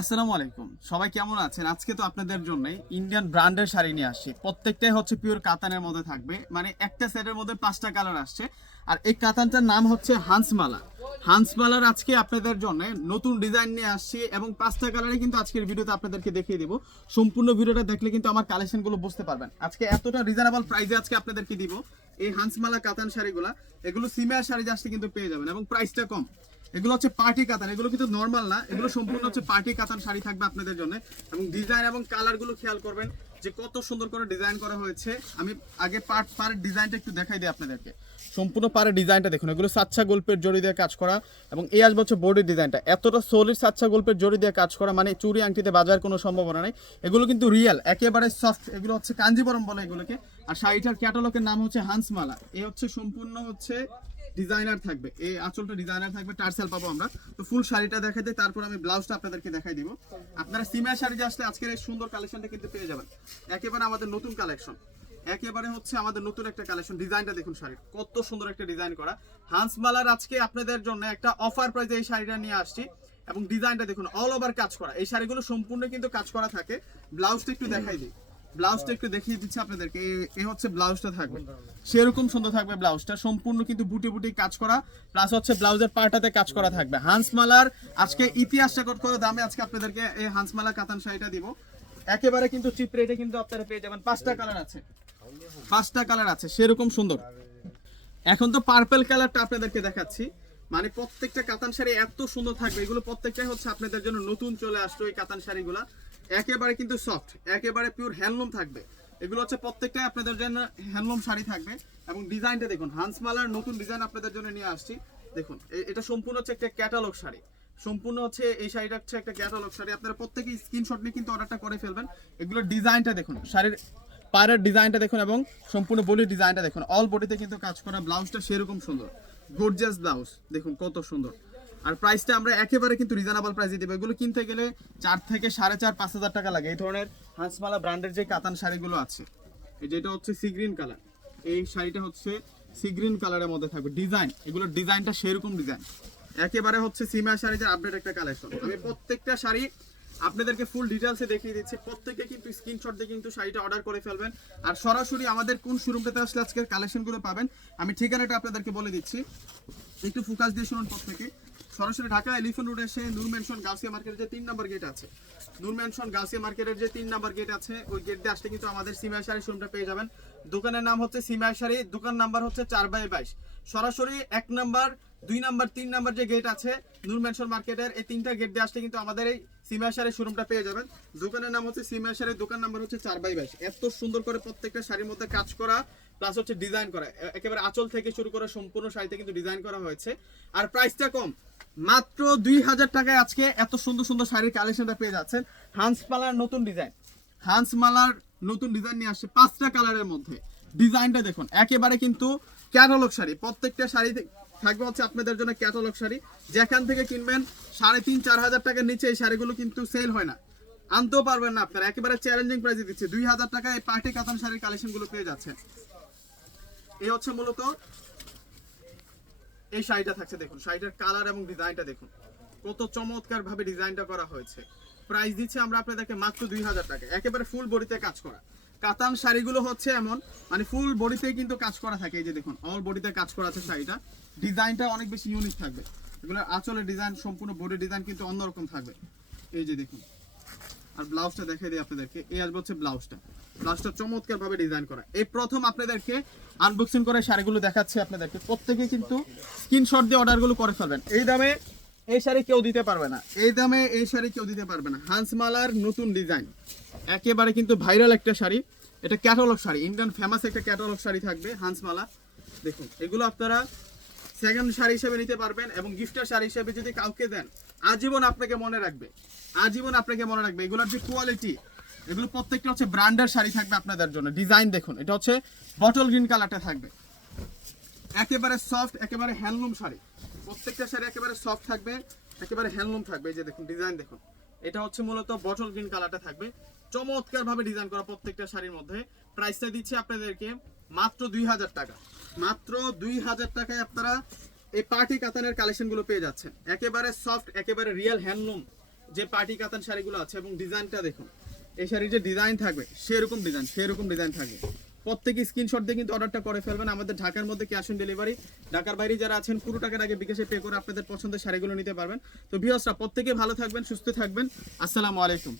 আসসালামু আলাইকুম, সবাই কেমন আছেন? আজকে তো আপনাদের জন্য ইন্ডিয়ান ব্র্যান্ডের শাড়ি নিয়ে আসছি। প্রত্যেকটাই হচ্ছে পিওর কাতানের মধ্যে থাকবে, মানে একটা সেটের মধ্যে 5টা কালার আসছে। আর এই কাতানটার নাম হচ্ছে হান্সমালা। হান্সমালার আজকে আপনাদের জন্য নতুন ডিজাইন নিয়ে আসছি এবং 5টা কালারই কিন্তু আজকের ভিডিওতে আপনাদেরকে দেখিয়ে দিব। সম্পূর্ণ ভিডিওটা দেখলে কিন্তু আমার কালেকশনগুলো বুঝতে পারবেন। আজকে এতটা রিজনেবল প্রাইসে আজকে আপনাদেরকে দিব এই হান্সমালা কাতান শাড়িগুলো। এগুলো সিমিয়ার শাড়ি আসলে কিন্তু পেয়ে যাবেন এবং প্রাইসটা কম। এগুলো হচ্ছে পার্টি কাতান, এগুলো কিন্তু নর্মাল না, এগুলো সম্পূর্ণ হচ্ছে পার্টি কাতান শাড়ি থাকবে আপনাদের জন্য। এবং ডিজাইন এবং কালারগুলো খেয়াল করবেন যে কত সুন্দর করে ডিজাইন করা হয়েছে। আমি আগে পার ডিজাইনটা একটু দেখাই দিই আপনাদেরকে। সম্পূর্ণ পাড়ের ডিজাইনটা দেখুন, এগুলো সাচ্চা গল্পের জড়ি দিয়ে কাজ করা এবং এই আসবে হচ্ছে বডির ডিজাইনটা এতটা সলিড সাচ্চা গল্পের জড়ি দিয়ে কাজ করা, মানে চুরি আংটিতে বাজার কোনো সম্ভাবনা নেই। এগুলো কিন্তু রিয়েল, একেবারে সফট, এগুলো হচ্ছে কাঞ্জিবরম বলে এগুলোকে। আর শাড়িটার ক্যাটালগের নাম হচ্ছে হান্সমালা। এ হচ্ছে সম্পূর্ণ হচ্ছে ডিজাইনার থাকবে, এই আঁচলটা ডিজাইনার থাকবে, টার্সেল পাবো আমরা। তো ফুল শাড়িটা দেখাই দিই, তারপর আমি ব্লাউজটা আপনাদেরকে দেখাই দিব। আপনারা সিমিয়া শাড়ি যে আসলে আজকের এই সুন্দর কালেকশনটা কিন্তু পেয়ে যাবেন, একেবারে আমাদের নতুন কালেকশন, একেবারে হচ্ছে আমাদের নতুন একটা কালেকশন। ডিজাইনটা দেখুন, শাড়ির কত সুন্দর একটা ডিজাইন করা। হান্সমালার আজকে আপনাদের জন্য একটা অফার প্রাইসে এই শাড়িটা নিয়ে আসছি এবং ডিজাইনটা দেখুন, অল ওভার কাজ করা। এই শাড়িগুলো সম্পূর্ণ কিন্তু কাজ করা থাকে। ব্লাউজটা একটু দেখাই দিই, ব্লাউজটা একটু দেখিয়ে দিচ্ছি আপনাদেরকে। এই হচ্ছে ব্লাউজটা থাকবে, সেরকম সুন্দর থাকবে ব্লাউজটা, সম্পূর্ণ কিন্তু বুটি বুটি কাজ করা, প্লাস হচ্ছে ব্লাউজের পার্টাতে কাজ করা থাকবে। হান্সমালার আজকে ইতিহাস রেকর্ড করে দামে আজকে আপনাদেরকে এই হান্সমালা কাতান শাড়িটা দিব, একেবারে কিন্তু চিপ রেটে কিন্তু আপনারা পেয়ে যাবেন। 5টা কালার আছে, 5টা কালার আছে, সেরকম সুন্দর। এখন তো পার্পল কালারটা আপনাদেরকে দেখাচ্ছি, মানে প্রত্যেকটা কাতান শাড়ি এত সুন্দর থাকবে। এগুলো প্রত্যেকটাই হচ্ছে আপনাদের জন্য নতুন চলে আসলো এই কাতান শাড়িগুলো, একেবারে কিন্তু সফট, একেবারে পিওর হ্যান্ডলুম থাকবে। এগুলো হচ্ছে প্রত্যেকটাই আপনাদের জন্য হ্যান্ডলুম শাড়ি থাকবে। এবং ডিজাইনটা দেখুন, হান্সমালার নতুন ডিজাইন আপনাদের জন্য নিয়ে আসছি। দেখুন এটা সম্পূর্ণ হচ্ছে একটা ক্যাটালগ শাড়ি, সম্পূর্ণ হচ্ছে এই শাড়িটা হচ্ছে একটা ক্যাটালগ শাড়ি। আপনারা প্রত্যেকেই স্ক্রিনশট নিয়ে কিন্তু অর্ডারটা করে ফেলবেন। এগুলোর ডিজাইনটা দেখুন, শাড়ির পায়ের ডিজাইনটা দেখুন এবং সম্পূর্ণ বডির ডিজাইনটা দেখুন, অল বডিতে কিন্তু কাজ করা। ব্লাউজটা সেরকম সুন্দর, গর্জিয়াস ব্লাউজ দেখুন কত সুন্দর। আর প্রাইসটা আমরা একেবারে কিন্তু রিজনেবল প্রাইসে দেবো। এগুলো কিনতে গেলে 4 থেকে 4.5-5 হাজার টাকা লাগে। এই ধরনের হান্সমালা ব্র্যান্ডের যে কাতান শাড়িগুলো আছে, এই যেটা হচ্ছে সি গ্রিন কালার, এই শাড়িটা হচ্ছে সি গ্রিন কালারের মধ্যে থাকবে। ডিজাইন, এগুলোর ডিজাইনটা সেরকম ডিজাইন, একেবারে হচ্ছে সিমা শাড়ির আপডেট একটা কালেকশন। আমি প্রত্যেকটা শাড়ি আপনাদেরকে ফুল ডিটেলসে দেখিয়ে দিচ্ছি। প্রত্যেকে কিন্তু স্ক্রিনশট দিয়ে কিন্তু শাড়িটা অর্ডার করে ফেলবেন। আর সরাসরি আমাদের কোন শোরুমটাতে আসলে আজকের কালেকশনগুলো পাবেন আমি ঠিকানাটা আপনাদেরকে বলে দিচ্ছি, একটু ফোকাস দিয়ে শুনুন। প্রত্যেকে সরাসরি ঢাকা এলিফ্যান্ট রোডে এসে নূর মেনশন গাউসিয়া মার্কেটের যে 3 নম্বর গেট আছে, নূর মেনশন গাউসিয়া মার্কেটের যে 3 নম্বর গেট আছে, ওই গেট দিয়ে আসলে কিন্তু আমাদের সিমা শাড়ি শোরুমটা পেয়ে যাবেন। দোকানের নাম হচ্ছে সিমা শাড়ি, দোকান নাম্বার হচ্ছে 4/22। সরাসরি 1 নাম্বার, 2 নাম্বার, 3 নাম্বার যে গেট আছে নূর মেনশন মার্কেটের, এই 3টা গেট দিয়ে আসলে কিন্তু আমাদের এই সিমা শাড়ির শোরুমটা পেয়ে যাবেন। দোকানের নাম হচ্ছে সিমা শাড়ি, দোকান নাম্বার হচ্ছে 4/22। এত সুন্দর করে প্রত্যেকটা শাড়ির মধ্যে কাজ করা, প্লাস হচ্ছে ডিজাইন করা, একেবারে আঁচল থেকে শুরু করে সম্পূর্ণ শাড়িতে কিন্তু ডিজাইন করা হয়েছে। আর প্রাইসটা কম, মাত্র 2000 টাকায় আজকে এত সুন্দর সুন্দর শাড়ির কালেকশনটা পেয়ে যাচ্ছেন। হান্সমালার নতুন ডিজাইন, হান্সমালার নতুন ডিজাইন নিয়ে আসছে 5টা কালারের মধ্যে। ডিজাইনটা দেখুন, একেবারে কিন্তু ক্যাটালগ শাড়ি। প্রত্যেকটা শাড়ি থাকবে হচ্ছে আপনাদের জন্য ক্যাটালগ শাড়ি। যেখান থেকে কিনবেন 3.5-4 হাজার টাকার নিচে এই শাড়িগুলো কিন্তু সেল হয় না, আনতেও পারবেন না আপনারা। একেবারে চ্যালেঞ্জিং প্রাইসে দিচ্ছে, 2000 টাকায় এই পার্টি কাতান শাড়ির কালেকশনগুলো পেয়ে যাচ্ছেন। এই হচ্ছে মূলত এই শাড়িটা থাকছে। দেখুন শাড়িটার কালার এবং ডিজাইনটা দেখুন কত চমৎকার ভাবে ডিজাইনটা করা হয়েছে। প্রাইস দিচ্ছি আমরা আপনাদেরকে মাত্র 2000 টাকা, একেবারে ফুল বডিতে কাজ করা। কাতান শাড়িগুলো হচ্ছে এমন, মানে ফুল বডিতে কিন্তু কাজ করা থাকে। এই যে দেখুন অল বডিতে কাজ করা আছে শাড়িটা, ডিজাইনটা অনেক বেশি ইউনিক থাকবে। এগুলো আঁচলের ডিজাইন, সম্পূর্ণ বডি ডিজাইন কিন্তু অন্যরকম থাকবে। এই যে দেখুন, আর ব্লাউজটা দেখাই দিই আপনাদেরকে। এই আসবে হচ্ছে ব্লাউজটা, ব্লাউজটা চমৎকার ভাবে ডিজাইন করা। এই প্রথম আপনাদেরকে আনবক্সিং করে শাড়িগুলো দেখাচ্ছি আপনাদেরকে। প্রত্যেকে কিন্তু স্ক্রিনশট দিয়ে অর্ডারগুলো করে ফেলবেন। এই দামে এই শাড়ি কেউ দিতে পারবে না, এই দামে এই শাড়ি কেউ দিতে পারবে না। হান্সমালার নতুন ডিজাইন, একেবারে কিন্তু ভাইরাল একটা শাড়ি। এটা ক্যাটালগ শাড়ি, ইন্ডিয়ান ফেমাস একটা ক্যাটালগ শাড়ি থাকবে হান্সমালা। দেখুন এগুলো আপনারা সেকেন্ড শাড়ি হিসেবে নিতে পারবেন এবং গিফটের শাড়ি হিসেবে যদি কাউকে দেন আজীবন আপনাকে মনে রাখবে, আজীবন আপনাকে মনে রাখবে। এগুলোর যে কোয়ালিটি, এগুলো প্রত্যেকটা হচ্ছে ব্র্যান্ডের শাড়ি থাকবে আপনাদের জন্য। ডিজাইন দেখুন, এটা হচ্ছে বটল গ্রিন কালারটা থাকবে, একেবারে সফট, একেবারে হ্যান্ডলুম শাড়ি। প্রত্যেকটা শাড়ি একেবারে সফট থাকবে, একেবারে হ্যান্ডলুম থাকবে। এই যে দেখুন ডিজাইন দেখুন, এটা হচ্ছে মূলত বটল গ্রিন কালারটা থাকবে, চমৎকার ভাবে ডিজাইন করা প্রত্যেকটা শাড়ির মধ্যে। প্রাইসটা দিচ্ছি আপনাদেরকে মাত্র 2000 টাকা, মাত্র 2000 টাকায় আপনারা এই পার্টি কাতানের কালেকশনগুলো পেয়ে যাচ্ছেন। একেবারে সফট, একেবারে রিয়েল হ্যান্ডলুম, যে পার্টি কাতান শাড়িগুলো আছে এবং ডিজাইনটা দেখুন, এই শাড়ির যে ডিজাইন থাকবে সেরকম ডিজাইন থাকবে। প্রত্যেকে স্ক্রিনশট দিয়ে কিন্তু অর্ডারটা করে ফেলবেন। আমাদের ঢাকার মধ্যে ক্যাশ অন ডেলিভারি, ঢাকার বাইরে যারা আছেন পুরো টাকার আগে বিকাশে পে করে আপনাদের পছন্দের শাড়িগুলো নিতে পারবেন। তো ভিউয়ার্সরা প্রত্যেকে ভালো থাকবেন, সুস্থ থাকবেন। আসসালামু আলাইকুম।